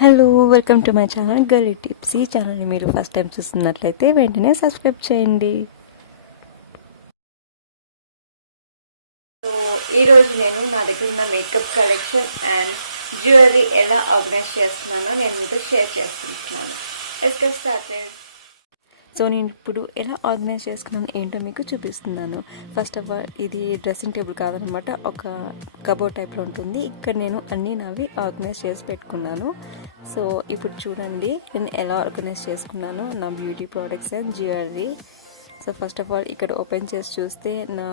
Hello, welcome to my channel Girlytips. ఈ ఛానల్ని మీరు ఫస్ట్ టైం చూస్తున్నట్లయితే వెంటనే సబ్స్క్రైబ్ చేయండి. సో ఈరోజు నేను నా దగ్గర ఉన్న మేకప్ కలెక్షన్ అండ్ జ్యువెలరీ ఎలా ఆర్గనైజ్ చేస్తున్నానో నేను మీతో షేర్ చేస్తున్నాను. Let's start. సో నేను ఇప్పుడు ఎలా ఆర్గనైజ్ చేసుకున్నాను ఏంటో మీకు చూపిస్తున్నాను. ఫస్ట్ ఆఫ్ ఆల్ ఇది డ్రెస్సింగ్ టేబుల్ కాదనమాట, ఒక కబోర్డ్ టైప్లో ఉంటుంది. ఇక్కడ నేను అన్నీ నావి ఆర్గనైజ్ చేసి పెట్టుకున్నాను. సో ఇప్పుడు చూడండి నేను ఎలా ఆర్గనైజ్ చేసుకున్నాను నా beauty products and jewellery. So first of all ఇక్కడ ఓపెన్ చేసి చూస్తే నా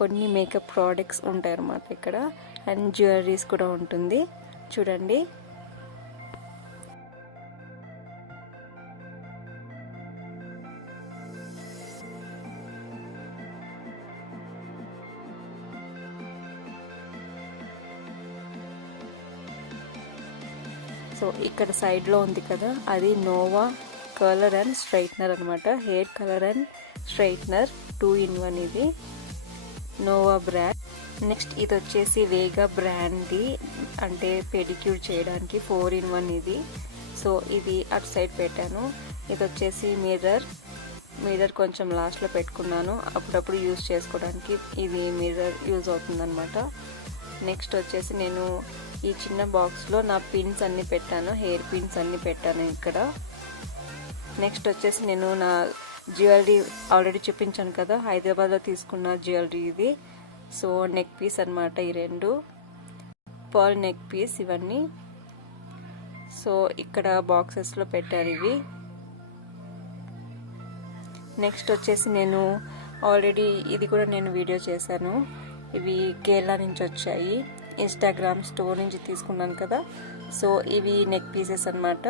కొన్ని మేకప్ ప్రోడక్ట్స్ ఉంటాయి అన్నమాట ఇక్కడ, అండ్ జ్యువెలరీస్ కూడా ఉంటుంది చూడండి. సో ఇక్కడ సైడ్లో ఉంది కదా, అది నోవా కలర్ అండ్ స్ట్రైట్నర్ అనమాట. Hair colour and straightener 2-in-1 ఇది నోవా బ్రాండ్. నెక్స్ట్ ఇది వచ్చేసి వేగా బ్రాండ్ది, అంటే పెడిక్యూర్ చేయడానికి 4-in-1 ఇది. సో ఇది అటు సైడ్ పెట్టాను. ఇది వచ్చేసి మిర్రర్ కొంచెం లాస్ట్లో పెట్టుకున్నాను, అప్పుడప్పుడు యూజ్ చేసుకోవడానికి ఇది మిర్రర్ యూజ్ అవుతుందన్నమాట. నెక్స్ట్ వచ్చేసి నేను ఈ చిన్న బాక్స్లో నా పిన్స్ అన్నీ పెట్టాను, హెయిర్ పిన్స్ అన్నీ పెట్టాను ఇక్కడ. నెక్స్ట్ వచ్చేసి నేను నా జ్యువెలరీ ఆల్రెడీ చూపించాను కదా, హైదరాబాద్లో తీసుకున్న జ్యువెలరీ ఇది. సో నెక్ పీస్ అనమాట, ఈ రెండు పర్ల్ నెక్ పీస్ ఇవన్నీ. సో ఇక్కడ బాక్సెస్లో పెట్టాను ఇవి. నెక్స్ట్ వచ్చేసి నేను ఆల్రెడీ ఇది కూడా నేను వీడియో చేశాను, ఇవి కేరళ నుంచి వచ్చాయి, ఇన్స్టాగ్రామ్ స్టోర్ నుంచి తీసుకున్నాను కదా. సో ఇవి నెక్ పీసెస్ అనమాట.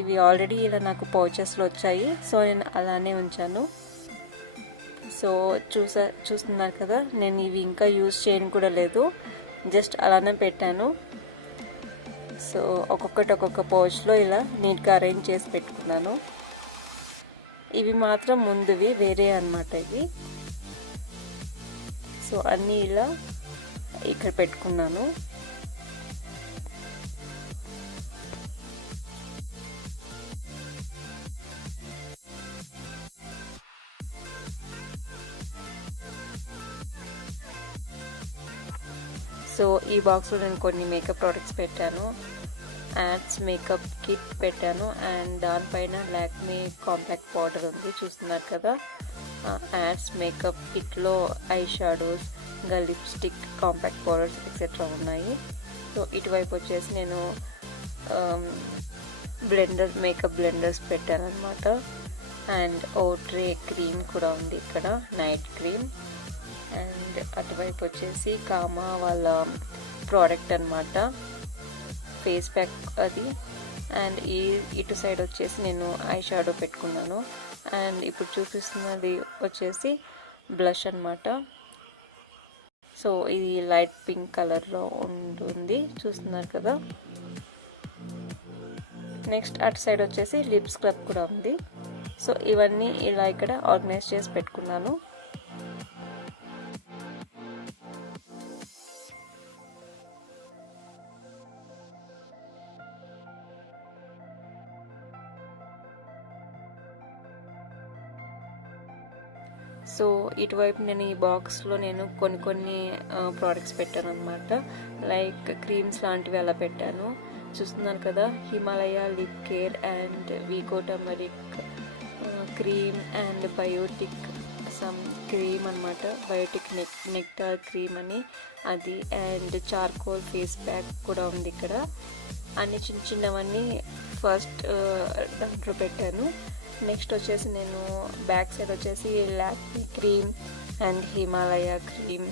ఇవి ఆల్రెడీ ఇలా నాకు పౌచెస్లో వచ్చాయి, సో నేను అలానే ఉంచాను. సో చూస్తున్నారు కదా, నేను ఇవి ఇంకా యూజ్ చేయను కూడా లేదు, జస్ట్ అలానే పెట్టాను. సో ఒక్కొక్క పౌచ్లో ఇలా నీట్గా అరేంజ్ చేసి పెట్టుకున్నాను. ఇవి మాత్రం ముందువి వేరే అనమాట ఇవి. సో అన్నీ ఇలా ఇక్కడ పెట్టుకున్నాను. సో ఈ బాక్స్లో నేను కొన్ని మేకప్ ప్రోడక్ట్స్ పెట్టాను, యాడ్స్ మేకప్ కిట్ పెట్టాను, అండ్ దానిపైన లాక్మీ కాంపాక్ట్ పౌడర్ ఉంది చూస్తున్నారు కదా. యాడ్స్ మేకప్ కిట్లో ఐ షాడోస్, ఇంకా లిప్స్టిక్, కాంపాక్ట్ పౌడర్స్ ఎక్సెట్రా ఉన్నాయి. సో ఇటువైపు వచ్చేసి నేను మేకప్ బ్లెండర్స్ పెట్టాను అనమాట. అండ్ ఓట్రే క్రీమ్ కూడా ఉంది ఇక్కడ, నైట్ క్రీమ్. అండ్ అటువైపు వచ్చేసి కామా వాళ్ళ ప్రోడక్ట్ అనమాట, ఫేస్ ప్యాక్ అది. అండ్ ఇటు సైడ్ వచ్చేసి నేను ఐ షాడో పెట్టుకున్నాను. అండ్ ఇప్పుడు చూపిస్తున్నది వచ్చేసి బ్లష్ అనమాట. సో ఇది లైట్ పింక్ కలర్లో ఉంటుంది చూస్తున్నారు కదా. నెక్స్ట్ అటు సైడ్ వచ్చేసి లిప్ స్క్రబ్ కూడా ఉంది. సో ఇవన్నీ ఇలా ఇక్కడ ఆర్గనైజ్ చేసి పెట్టుకున్నాను. సో ఇటువైపు నేను ఈ బాక్స్లో నేను కొన్ని ప్రోడక్ట్స్ పెట్టాను అనమాట, లైక్ క్రీమ్స్ లాంటివి అలా పెట్టాను చూస్తున్నాను కదా. Himalaya lip care and Vicco turmeric cream and Biotique some cream అనమాట, బయోటిక్ నెక్టార్ క్రీమ్ అని అది. అండ్ చార్కోల్ ఫేస్ ప్యాక్ కూడా ఉంది ఇక్కడ. అన్ని చిన్నవన్నీ ఫస్ట్ దాంట్లో పెట్టాను. నెక్స్ట్ వచ్చేసి నేను బ్యాక్ సైడ్ వచ్చేసి Lakme cream and Himalaya cream.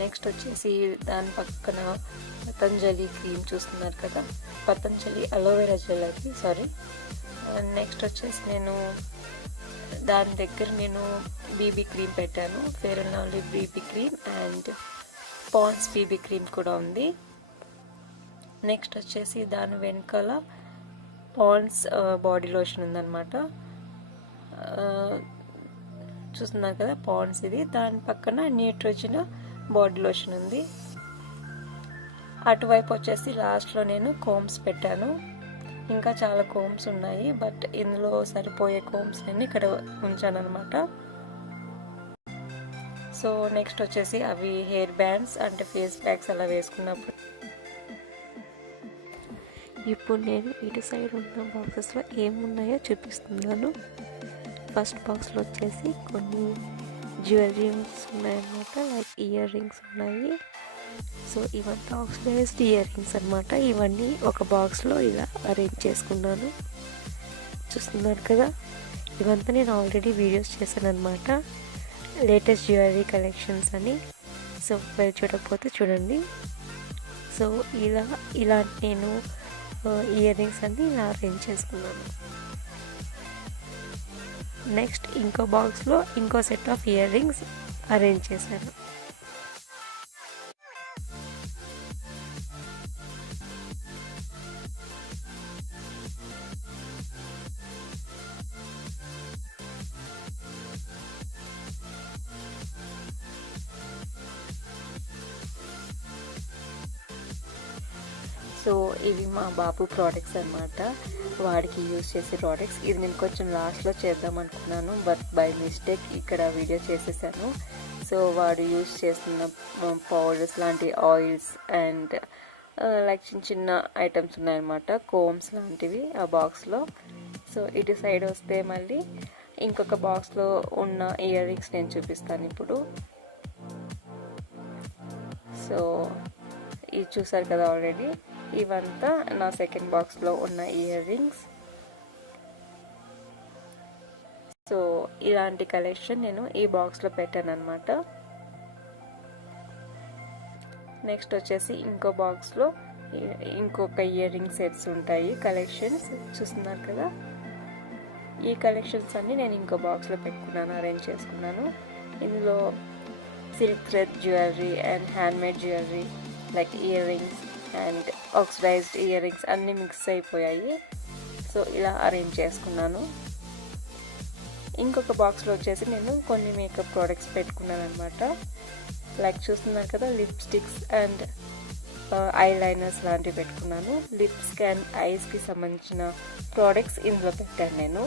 Next వచ్చేసి దాని పక్కన పతంజలి క్రీమ్ చూస్తున్నారు కదా, పతంజలి అలోవెరా జెల్ అది, సారీ. అండ్ నెక్స్ట్ వచ్చేసి నేను దాని దగ్గర నేను బీబీ క్రీమ్ పెట్టాను, fair and lovely BB cream and Pond's BB cream కూడా ఉంది. నెక్స్ట్ వచ్చేసి దాని వెనకాల పాండ్స్ బాడీ లోషన్ ఉందన్నమాట, చూస్తున్నారు కదా పాండ్స్ ఇది. దాని పక్కన న్యూట్రోజన్ బాడీ లోషన్ ఉంది. అటువైపు వచ్చేసి లాస్ట్లో నేను కోమ్స్ పెట్టాను. ఇంకా చాలా కోమ్స్ ఉన్నాయి, బట్ ఇందులో సరిపోయే కోమ్స్ నేను ఇక్కడ ఉంచాను అనమాట. సో నెక్స్ట్ వచ్చేసి అవి హెయిర్ బ్యాండ్స్ అంటే ఫేస్ ప్యాక్స్ అలా వేసుకున్నప్పుడు. ఇప్పుడు నేను ఇటు సైడ్ ఉన్న బాక్సెస్లో ఏమున్నాయో చూపిస్తున్నాను. ఫస్ట్ బాక్స్లో వచ్చేసి కొన్ని జ్యువెలరీ రింగ్స్ ఉన్నాయన్నమాట, లైక్ ఇయర్ రింగ్స్ ఉన్నాయి. సో ఇవంతా ఆక్సిడైజ్డ్ ఇయర్ రింగ్స్ అనమాట. ఇవన్నీ ఒక బాక్స్లో ఇలా అరేంజ్ చేసుకున్నాను. చూస్తున్నారు కదా, ఇవంతా నేను ఆల్రెడీ వీడియోస్ చేశాను అనమాట, లేటెస్ట్ జ్యువెలరీ కలెక్షన్స్ అని. సో మీరు చూడకపోతే చూడండి. సో ఇలా నేను ఇయర్ రింగ్స్ అన్నీ ఇలా అరేంజ్ చేసుకున్నాను. నెక్స్ట్ ఇంకో బాక్స్లో ఇంకో set of ear rings arrange చేశాను. సో ఇవి మా బాబు ప్రోడక్ట్స్ అనమాట, వాడికి యూజ్ చేసే ప్రోడక్ట్స్. ఇది నేను కొంచెం లాస్ట్లో చేద్దాం అనుకున్నాను, బట్ బై మిస్టేక్ ఇక్కడ వీడియో చేసేసాను. సో వాడు యూజ్ చేస్తున్న పౌడర్స్ లాంటి ఆయిల్స్ అండ్ లైక్ చిన్న చిన్న ఐటమ్స్ ఉన్నాయన్నమాట, కోమ్స్ లాంటివి ఆ బాక్స్లో. సో ఇటు సైడ్ వస్తే మళ్ళీ ఇంకొక బాక్స్లో ఉన్న ఇయర్ రింగ్స్ నేను చూపిస్తాను ఇప్పుడు. సో ఇది చూసారు కదా ఆల్రెడీ, ఇవంతా నా సెకండ్ బాక్స్లో ఉన్న ఇయర్ రింగ్స్. సో ఇలాంటి కలెక్షన్ నేను ఈ బాక్స్లో పెట్టాను అనమాట. నెక్స్ట్ వచ్చేసి ఇంకో బాక్స్లో ఇంకొక ఇయర్ రింగ్ సెట్స్ ఉంటాయి, కలెక్షన్స్ చూస్తున్నారు కదా. ఈ కలెక్షన్స్ అన్నీ నేను ఇంకో బాక్స్లో పెట్టుకున్నాను, అరేంజ్ చేసుకున్నాను. ఇందులో silk thread jewellery and handmade jewellery like earrings and oxidised earrings అన్నీ మిక్స్ అయిపోయాయి. సో ఇలా అరేంజ్ చేసుకున్నాను. ఇంకొక బాక్స్లో వచ్చేసి నేను కొన్ని మేకప్ ప్రోడక్ట్స్ పెట్టుకున్నాను అనమాట. లైక్ చూస్తున్నారు కదా, లిప్స్టిక్స్ అండ్ ఐ లైనర్స్ లాంటివి పెట్టుకున్నాను. లిప్స్కి అండ్ ఐస్కి సంబంధించిన ప్రోడక్ట్స్ ఇందులో పెట్టాను నేను.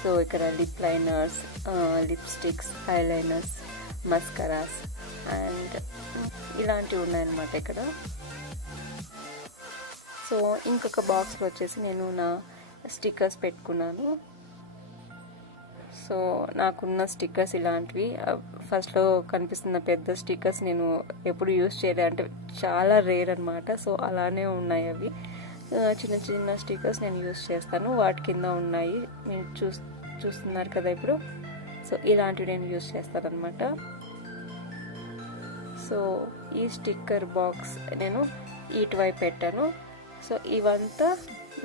సో ఇక్కడ lip liners, lipsticks, I liners, మస్కరాస్ and ఇలాంటివి ఉన్నాయన్నమాట ఇక్కడ. సో ఇంకొక బాక్స్లో వచ్చేసి నేను నా స్టిక్కర్స్ పెట్టుకున్నాను. సో నాకున్న స్టిక్కర్స్ ఇలాంటివి. ఫస్ట్లో కనిపిస్తున్న పెద్ద స్టిక్కర్స్ నేను ఎప్పుడు యూజ్ చేయలే, అంటే చాలా రేర్ అనమాట. సో అలానే ఉన్నాయి అవి. చిన్న చిన్న స్టిక్కర్స్ నేను యూజ్ చేస్తాను, వాటి కింద ఉన్నాయి, మీరు చూస్తున్నారు కదా ఇప్పుడు. సో ఇలాంటివి నేను యూజ్ చేస్తాను అనమాట. సో ఈ స్టిక్కర్ బాక్స్ నేను ఇటువైపు పెట్టాను. సో ఇవంతా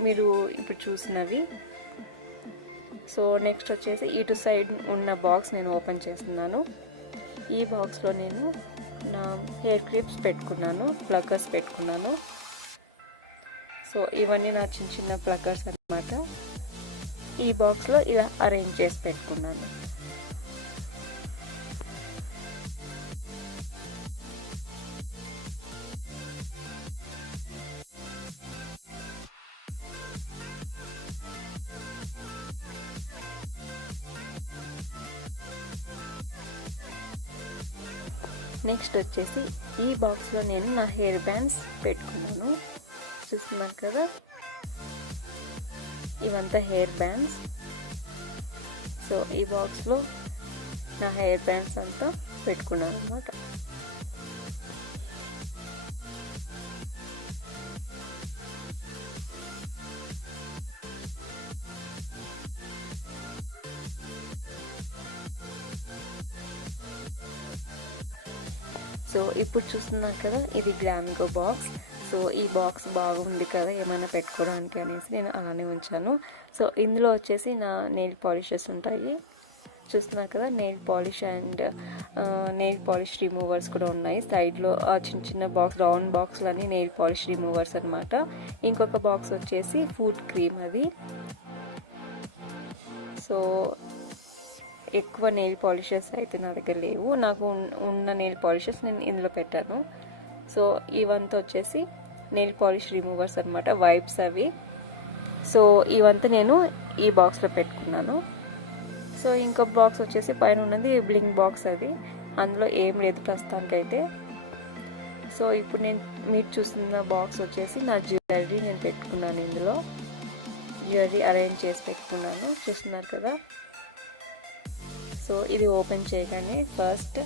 మీరు ఇప్పుడు చూసినవి. సో నెక్స్ట్ వచ్చేసి ఇటు సైడ్ ఉన్న బాక్స్ నేను ఓపెన్ చేస్తున్నాను. ఈ బాక్స్లో నేను నా హెయిర్ క్లిప్స్ పెట్టుకున్నాను, ప్లక్కర్స్ పెట్టుకున్నాను. సో ఇవన్నీ నా చిన్న చిన్న ప్లక్కర్స్ అన్నమాట. ఈ బాక్స్లో ఇలా అరేంజ్ చేసి పెట్టుకున్నాను. నెక్స్ట్ వచ్చేసి ఈ బాక్స్లో నేను నా హెయిర్ బ్యాండ్స్ పెట్టుకున్నాను. చూస్తున్నారు కదా, ఇవంతా హెయిర్ బ్యాండ్స్. సో ఈ బాక్స్లో నా హెయిర్ బ్యాండ్స్ అంతా పెట్టుకున్నాను అన్నమాట. సో ఇప్పుడు చూస్తున్నారు కదా, ఇది గ్లామిగో బాక్స్. సో ఈ బాక్స్ బాగుంది కదా ఏమైనా పెట్టుకోవడానికి అనేసి నేను అలానే ఉంచాను. సో ఇందులో వచ్చేసి నా నెయిల్ పాలిషెస్ ఉంటాయి. చూస్తున్నారు కదా, nail polish and nail polish removers కూడా ఉన్నాయి. సైడ్లో చిన్న చిన్న బాక్స్, రౌండ్ బాక్స్లన్నీ నెయిల్ పాలిష్ రిమూవర్స్ అనమాట. ఇంకొక బాక్స్ వచ్చేసి ఫుడ్ క్రీమ్ అది. సో ఎక్కువ నెయిల్ పాలిషెస్ అయితే నా దగ్గర లేవు, నాకు ఉన్న నెయిల్ పాలిషెస్ నేను ఇందులో పెట్టాను. సో ఇవంతా వచ్చేసి నెయిల్ పాలిష్ రిమూవర్స్ అనమాట, వైప్స్ అవి. సో ఇవంతా నేను ఈ బాక్స్లో పెట్టుకున్నాను. సో ఇంకో బాక్స్ వచ్చేసి పైన ఉన్నది బ్లింక్ బాక్స్, అది అందులో ఏం లేదు ప్రస్తుతానికైతే. సో ఇప్పుడు మీరు చూస్తున్న బాక్స్ వచ్చేసి నా జ్యువెలరీ నేను పెట్టుకున్నాను. ఇందులో జ్యువెలరీ అరేంజ్ చేసి పెట్టుకున్నాను, చూస్తున్నారు కదా. సో ఇది ఓపెన్ చేయగానే first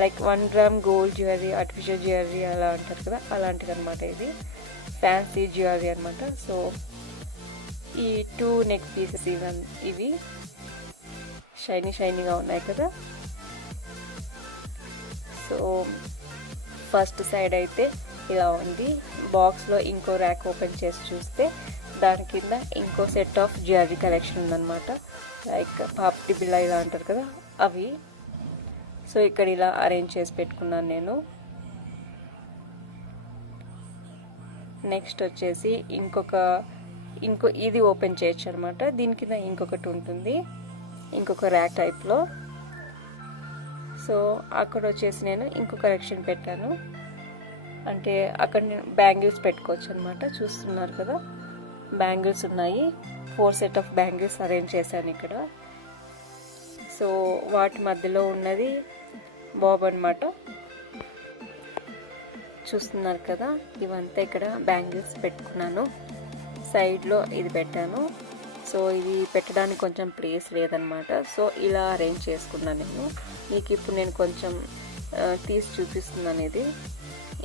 like 1 gram gold jewellery, artificial jewellery అలా అంటారు కదా, అలాంటిది అనమాట. ఇది ఫ్యాన్సీ జ్యువెలరీ అనమాట. సో ఈ 2 నెక్ పీసెస్ ఇవి షైనీగా ఉన్నాయి కదా. సో ఫస్ట్ సైడ్ అయితే ఇలా ఉంది. బాక్స్లో ఇంకో ర్యాక్ ఓపెన్ చేసి చూస్తే దాని కింద ఇంకో సెట్ ఆఫ్ జ్యువెలరీ కలెక్షన్ ఉందన్నమాట. లైక్ పాప్టి బిళ్ళ ఇలా అంటారు కదా, అవి. సో ఇక్కడ ఇలా అరేంజ్ చేసి పెట్టుకున్నాను నేను. నెక్స్ట్ వచ్చేసి ఇంకో ఇది ఓపెన్ చేయొచ్చు అనమాట. దీని కింద ఇంకొకటి ఉంటుంది, ఇంకొక ర్యాక్ టైప్లో. సో అక్కడ వచ్చేసి నేను ఇంకో కలెక్షన్ పెట్టాను, అంటే అక్కడ నేను బ్యాంగిల్స్ పెట్టుకోవచ్చు అనమాట. చూస్తున్నారు కదా, బ్యాంగిల్స్ ఉన్నాయి. 4 సెట్ ఆఫ్ బ్యాంగిల్స్ అరేంజ్ చేశాను ఇక్కడ. సో వాటి మధ్యలో ఉన్నది బాబ్ అనమాట. చూస్తున్నారు కదా, ఇవంతా ఇక్కడ బ్యాంగిల్స్ పెట్టుకున్నాను. సైడ్లో ఇది పెట్టాను. సో ఇది పెట్టడానికి కొంచెం ప్లేస్ లేదనమాట. సో ఇలా అరేంజ్ చేసుకున్నాను నేను. మీకు ఇప్పుడు నేను కొంచెం తీసి చూపిస్తున్నాను.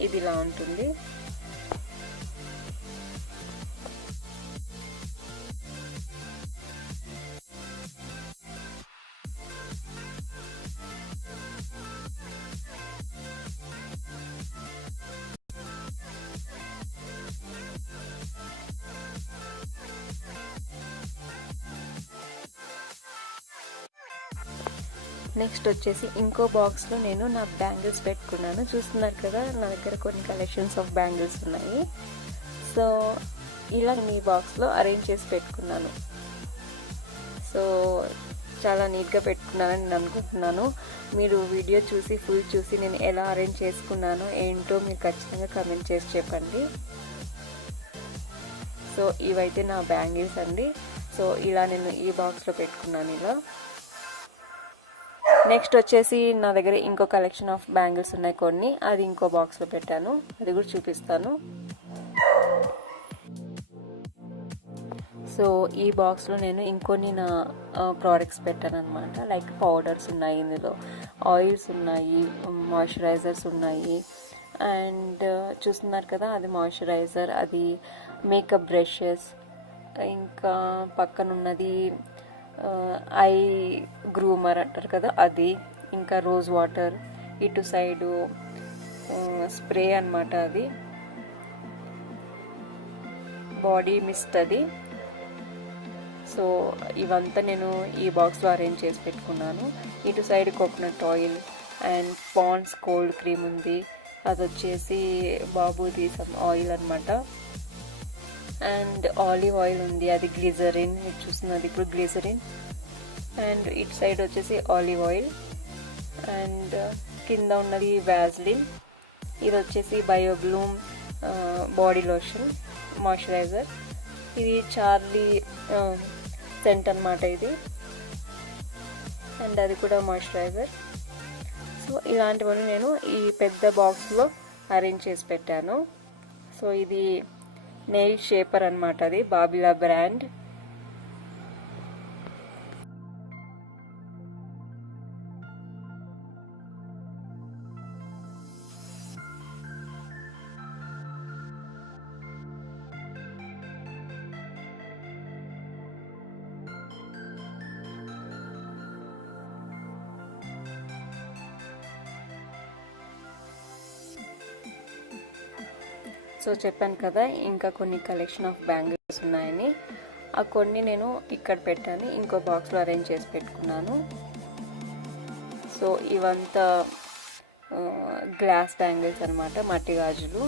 ఇది ఇలా ఉంటుంది. నెక్స్ట్ వచ్చేసి ఇంకో బాక్స్లో నేను నా బ్యాంగిల్స్ పెట్టుకున్నాను. చూస్తున్నారు కదా, నా దగ్గర కొన్ని కలెక్షన్స్ ఆఫ్ బ్యాంగిల్స్ ఉన్నాయి. సో ఇలా మీ బాక్స్లో అరేంజ్ చేసి పెట్టుకున్నాను. సో చాలా నీట్గా పెట్టుకున్నానని నేను అనుకుంటున్నాను. మీరు వీడియో చూసి ఫుల్ చూసి నేను ఎలా అరేంజ్ చేసుకున్నానో ఏంటో మీరు ఖచ్చితంగా కమెంట్ చేసి చెప్పండి. సో ఇవైతే నా బ్యాంగిల్స్ అండి. సో ఇలా నేను ఈ బాక్స్లో పెట్టుకున్నాను ఇలా. నెక్స్ట్ వచ్చేసి నా దగ్గర ఇంకో కలెక్షన్ ఆఫ్ బ్యాంగిల్స్ ఉన్నాయి కొన్ని, అది ఇంకో బాక్స్లో పెట్టాను, అది కూడా చూపిస్తాను. సో ఈ బాక్స్లో నేను ఇంకొన్ని నా ప్రోడక్ట్స్ పెట్టాను అనమాట. లైక్ పౌడర్స్ ఉన్నాయి, ఇందులో ఆయిల్స్ ఉన్నాయి, మాయిశ్చరైజర్స్ ఉన్నాయి. అండ్ చూస్తున్నారు కదా, అది మాయిశ్చరైజర్, అది మేకప్ బ్రషెస్, ఇంకా పక్కన ఉన్నది ఐ గ్రూమర్ అంటారు కదా, అది. ఇంకా రోజ్ వాటర్, ఇటు సైడు స్ప్రే అనమాట, అది బాడీ మిస్ట్ అది. సో ఇవంతా నేను ఈ బాక్స్లో అరేంజ్ చేసి పెట్టుకున్నాను. ఇటు side coconut oil and Pond's cold cream ఉంది, అది వచ్చేసి బాబుది సమ్ ఆయిల్ అనమాట. అండ్ ఆలివ్ ఆయిల్ ఉంది, అది గ్లిజరిన్, మీరు చూస్తున్నది ఇప్పుడు గ్లిజరిన్. అండ్ ఇటు సైడ్ వచ్చేసి ఆలివ్ ఆయిల్. అండ్ కింద ఉన్నది వ్యాజ్లిన్, ఇది వచ్చేసి బయోబ్లూమ్ బాడీ లోషన్ మాయిశ్చరైజర్, ఇది చార్లీ సెంట్ అనమాట ఇది. అండ్ అది కూడా మాయిశ్చరైజర్. సో ఇలాంటివన్నీ నేను ఈ పెద్ద బాక్స్లో అరేంజ్ చేసి పెట్టాను. సో ఇది నెయిల్ షేపర్ అనమాట, అది బాబిలా బ్రాండ్. సో చెప్పాను కదా, ఇంకా కొన్ని కలెక్షన్ ఆఫ్ బ్యాంగిల్స్ ఉన్నాయని. ఆ కొన్ని నేను ఇక్కడ పెట్టాను, ఇంకో బాక్స్లో అరేంజ్ చేసి పెట్టుకున్నాను. సో ఇవంతా గ్లాస్ బ్యాంగిల్స్ అనమాట, మట్టి గాజులు.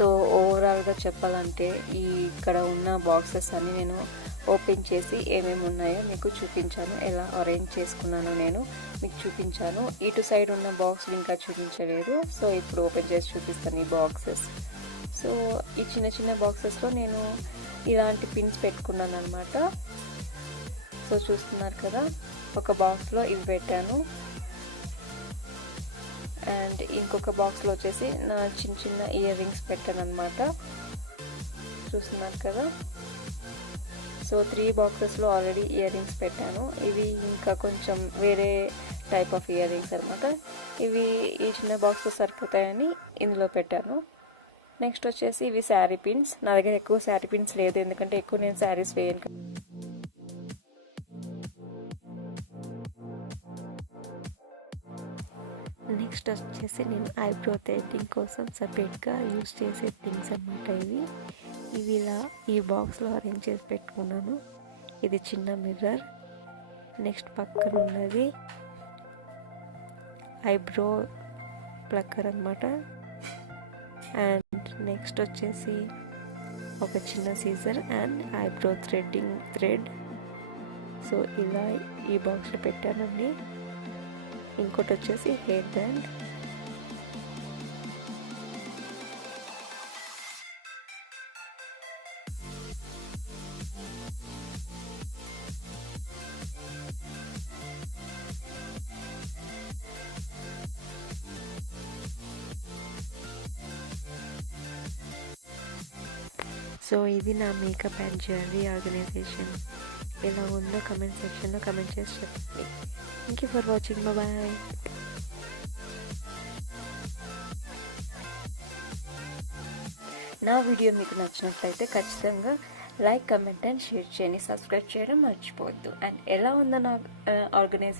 సో ఓవరాల్గా చెప్పాలంటే ఇక్కడ ఉన్న బాక్సెస్ అన్నీ నేను ఓపెన్ చేసి ఏమేమి ఉన్నాయో మీకు చూపించాను, ఎలా అరేంజ్ చేసుకున్నానో నేను మీకు చూపించాను. ఇటు సైడ్ ఉన్న బాక్స్లు ఇంకా చూపించలేదు, సో ఇప్పుడు ఓపెన్ చేసి చూపిస్తాను ఈ బాక్సెస్. సో ఈ చిన్న చిన్న బాక్సెస్లో నేను ఇలాంటి పిన్స్ పెట్టుకున్నాను అనమాట. సో చూస్తున్నారు కదా, ఒక బాక్స్లో ఇవి పెట్టాను అండ్ ఇంకొక బాక్స్లో వచ్చేసి నా చిన్న చిన్న ఇయర్ రింగ్స్ పెట్టాను అనమాట. చూస్తున్నారు కదా, సో 3 బాక్సెస్లో ఆల్రెడీ ఇయర్ రింగ్స్ పెట్టాను. ఇవి ఇంకా కొంచెం వేరే టైప్ ఆఫ్ ఇయర్ రింగ్స్ అనమాట. ఇవి ఈ చిన్న బాక్స్లో సరిపోతాయని ఇందులో పెట్టాను. నెక్స్ట్ వచ్చేసి ఇవి శారీ పిన్స్. నా దగ్గర ఎక్కువ శారీ పిన్స్ లేదు, ఎందుకంటే ఎక్కువ నేను శారీస్ వేయను. నెక్స్ట్ వచ్చేసి నేను ఐబ్రో థ్రెడ్డింగ్ కోసం సపరేట్గా యూస్ చేసే థింగ్స్ అన్నమాట. ఇవి ఇలా ఈ బాక్స్లో అరేంజ్ చేసి పెట్టుకున్నాను. ఇది చిన్న మిర్రర్. నెక్స్ట్ పక్కన ఉన్నది ఐబ్రో ప్లక్కర్ అన్నమాట. అండ్ నెక్స్ట్ వచ్చేసి ఒక చిన్న scissor and eyebrow thread. So ఇలా ఈ బాక్స్లో పెట్టానండి. ఇంకోటి వచ్చేసి హెయిర్ బ్యాండ్. సో ఇది నా మేకప్ అండ్ జ్యువెలరీ ఆర్గనైజేషన్. ఎలా ఉందో కమెంట్ సెక్షన్లో కమెంట్ చేసి చెప్పండి. Thank you for watching. Bye. నా వీడియో మీకు నచ్చినట్లయితే ఖచ్చితంగా లైక్, కమెంట్ అండ్ షేర్ చేయండి. సబ్స్క్రైబ్ చేయడం మర్చిపోవద్దు. అండ్ ఎలా ఉందో నా ఆర్గనైజేషన్